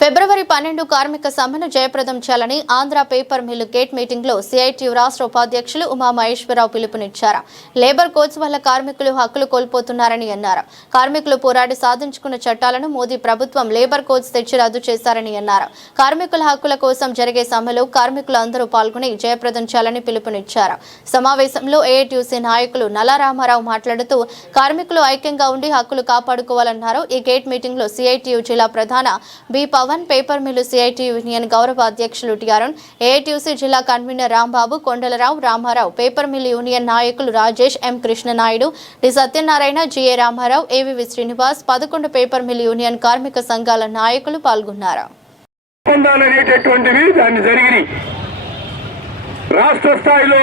ఫిబ్రవరి పన్నెండు కార్మిక సమ్మెను జయప్రదం చేయాలని ఆంధ్ర పేపర్ మిల్లు గేట్ మీటింగ్లో సిఐటియు రాష్ట్ర ఉపాధ్యక్షులు ఉమా మహేశ్వరరావు పిలుపునిచ్చారు. లేబర్ కోడ్స్ వల్ల కార్మికులు హక్కులు కోల్పోతున్నారని అన్నారు. కార్మికులు పోరాడి సాధించుకున్న చట్టాలను మోదీ ప్రభుత్వం లేబర్ కోడ్స్ తెచ్చి రద్దు చేశారని అన్నారు. కార్మికుల హక్కుల కోసం జరిగే సమ్మెలో కార్మికులు అందరూ పాల్గొని జయప్రదం చేయాలని పిలుపునిచ్చారు. సమావేశంలో ఏఐటియుసి నాయకులు నలారామారావు మాట్లాడుతూ కార్మికులు ఐక్యంగా ఉండి హక్కులు కాపాడుకోవాలన్నారు. ఈ గేట్ మీటింగ్లో సిఐటియు జిల్లా ప్రధాన B Pavan Pavan paper mill CIT union గౌరవ అధ్యక్షులు టిఆర్ఎన్ ఏఐటీయూసీ జిల్లా convener Rambabu Kondalarao Ramarao paper mill union నాయకులు Rajesh M Krishnanaidu D Satyanarayana GA Ramarao AVV Srinivas పదకొండు పేపర్ మిల్లు యూనియన్ కార్మిక సంఘాల నాయకులు పాల్గొన్నారు. రాష్ట్ర స్థాయిలో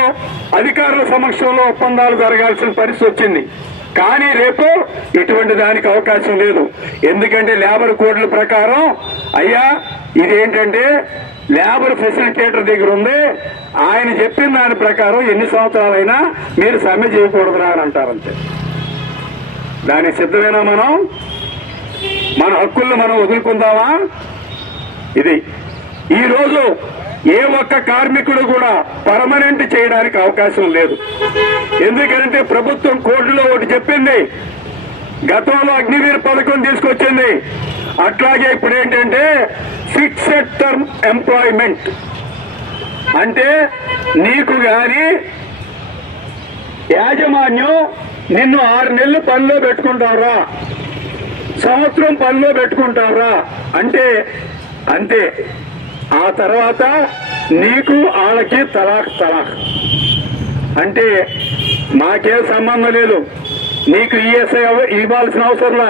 అధికారుల సమక్షంలో ఒప్పందాలు జరగాల్సిన పరిస్థితి వచ్చింది. కానీ రేపు ఇటువంటి దానికి అవకాశం లేదు. ఎందుకంటే లేబర్ కోడ్ల ప్రకారం అయ్యా ఇదేంటంటే లేబర్ ఫెసిలిటేటర్ దగ్గర ఉంది. ఆయన చెప్పిన దాని ప్రకారం ఎన్ని సంవత్సరాలైనా మీరు సమ్మె చేయకూడదురా అని అంటారంతే దానికి సిద్ధమేనా మనం? మన హక్కులను మనం వదులుకుందామా? ఇది. ఈరోజు ఏ ఒక్క కార్మికుడు కూడా పర్మనెంట్ చేయడానికి అవకాశం లేదు. ఎందుకంటే ప్రభుత్వం కోర్టులో ఒకటి చెప్పింది గతంలో అగ్నివీర్ పథకం తీసుకొచ్చింది. అట్లాగే ఇప్పుడు ఏంటంటే ఫిక్సెడ్ టర్మ్ ఎంప్లాయ్మెంట్ అంటే నీకు గాని యాజమాన్యం నిన్ను ఆరు నెలలు పనిలో పెట్టుకుంటారా సంవత్సరం పనిలో పెట్టుకుంటారా అంటే అంతే. ఆ తర్వాత నీకు వాళ్ళకి తలాక్ తలాక్. అంటే మాకేం సంబంధం లేదు. నీకు ఈఎస్ఐ ఇవ్వాల్సిన అవసరంలా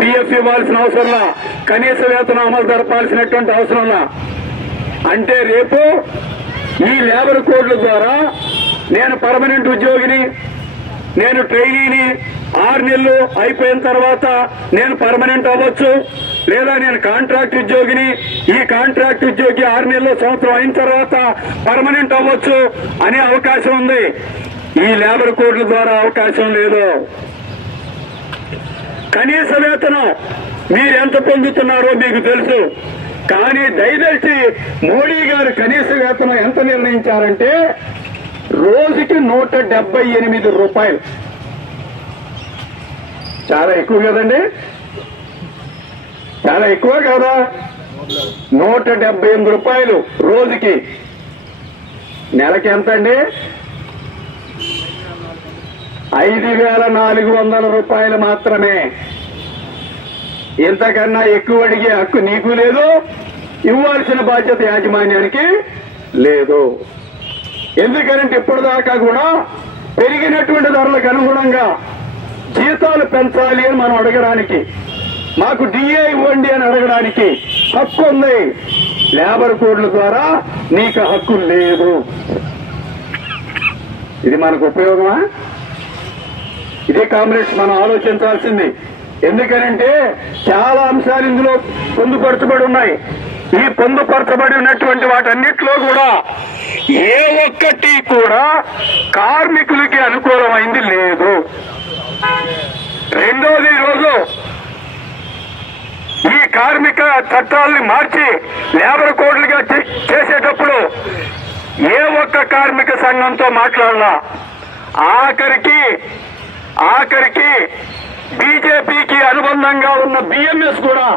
పిఎఫ్ ఇవ్వాల్సిన అవసరంలా కనీస వేతనం అమలు జరపాల్సినటువంటి అవసరంలా అంటే రేపు ఈ లేబర్ కోడ్ల ద్వారా నేను పర్మనెంట్ ఉద్యోగిని నేను ట్రైనీని ఆరు నెలలు అయిపోయిన తర్వాత నేను పర్మనెంట్ అవ్వచ్చు లేదా నేను కాంట్రాక్ట్ ఉద్యోగిని ఈ కాంట్రాక్ట్ ఉద్యోగి ఆరు నెలలు సంవత్సరం అయిన తర్వాత పర్మనెంట్ అవ్వచ్చు అనే అవకాశం ఉంది. ఈ లేబర్ కోడ్ల ద్వారా అవకాశం లేదు. కనీస వేతనం మీరు ఎంత పొందుతున్నారో మీకు తెలుసు. కానీ దయచేసి మోడీ గారు కనీస వేతనం ఎంత నిర్ణయించారంటే రోజుకి నూట డెబ్బై ఎనిమిది రూపాయలు. చాలా ఎక్కువ కదండి? చాలా ఎక్కువ కదా? నూట డెబ్బై ఎనిమిది రూపాయలు రోజుకి. నెలకి ఎంత అండి ఐదు వేల నాలుగు వందల రూపాయలు మాత్రమే. ఇంతకన్నా ఎక్కువ అడిగే హక్కు నీకు లేదు ఇవ్వాల్సిన బాధ్యత యాజమాన్యానికి లేదు. ఎందుకంటే ఇప్పటిదాకా కూడా పెరిగినటువంటి ధరలకు అనుగుణంగా జీతాలు పెంచాలి అని మనం అడగడానికి మాకు డిఏ ఇవ్వండి అని అడగడానికి హక్కు ఉంది. లేబర్ కోడ్ల ద్వారా నీకు హక్కు లేదు. ఇది మనకు ఉపయోగమా? ఇదే కామ్రేడ్స్ మనం ఆలోచించాల్సింది. ఎందుకనంటే చాలా అంశాలు ఇందులో పొందుపరచబడి ఉన్నాయి. ఈ పొందుపరచబడి ఉన్నటువంటి వాటన్నిటిలో కూడా ఏ ఒక్కటి కూడా కార్మికులకి అనుకూలమైంది లేదు. రెండోది రోజు ఈ కార్మిక చట్టాలని మార్చి లేబర్ కోడ్లుగా చేసేటప్పుడు ఏ ఒక్క కార్మిక సంఘంతో మాట్లాడాల. ఆఖరికి ఆఖరికి బీజేపీకి అనుబంధంగా ఉన్న బిఎంఎస్ కూడా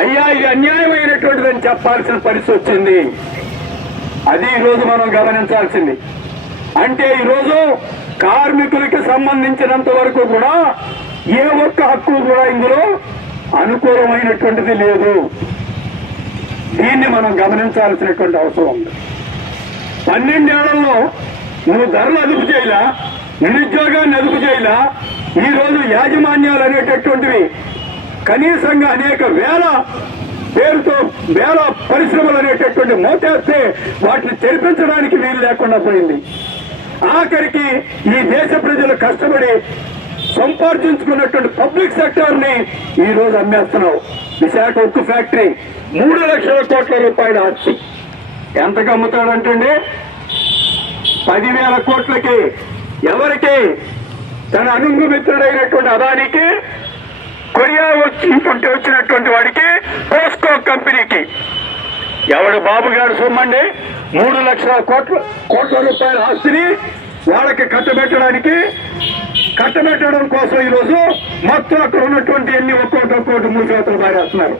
అయ్యా ఇది అన్యాయమైనటువంటిదని చెప్పాల్సిన పరిస్థితి వచ్చింది. అది ఈరోజు మనం గమనించాల్సింది. అంటే ఈరోజు కార్మికులకి సంబంధించినంత వరకు కూడా ఏ ఒక్క హక్కు కూడా ఇందులో అనుకూలమైనటువంటిది లేదు. దీన్ని మనం గమనించాల్సినటువంటి అవసరం ఉంది. పన్నెండేళ్ళలో నువ్వు ధరలు అదుపు చేయలే? నిరుద్యోగాన్ని అదుపు చేయలా ఈ రోజు యాజమాన్యాలు అనేటటువంటివి కనీసంగా అనేక వేల పేరుతో వేల పరిశ్రమలు అనేటటువంటి మోతేస్తే వాటిని తెరిపించడానికి వీలు లేకుండా పోయింది. ఆఖరికి ఈ దేశ ప్రజలు కష్టపడి సంపార్జించుకున్నటువంటి పబ్లిక్ సెక్టర్ని ఈ రోజు అమ్మేస్తున్నావు. విశాఖ ఉక్కు ఫ్యాక్టరీ మూడు లక్షల కోట్ల రూపాయల ఆస్తి. ఎంతకు అమ్ముతాడంటండి? పదివేల కోట్లకి ఎవరికి? తన అనుభవితుడైనటువంటి అదానికి కొరియా వచ్చినటువంటి వచ్చినటువంటి వాడికి పోస్కో కంపెనీకి. ఎవడు బాబు గారు సొమ్మండి? మూడు లక్షల కోట్ల కోట్ల రూపాయల ఆస్తిని వాళ్ళకి కట్టబెట్టడానికి కట్టబెట్టడం కోసం ఈరోజు మొత్తం అక్కడ ఉన్నటువంటి ఎన్ని ఒక్కోటి ఒక్కోటి మూడు శాతం మారేస్తున్నారు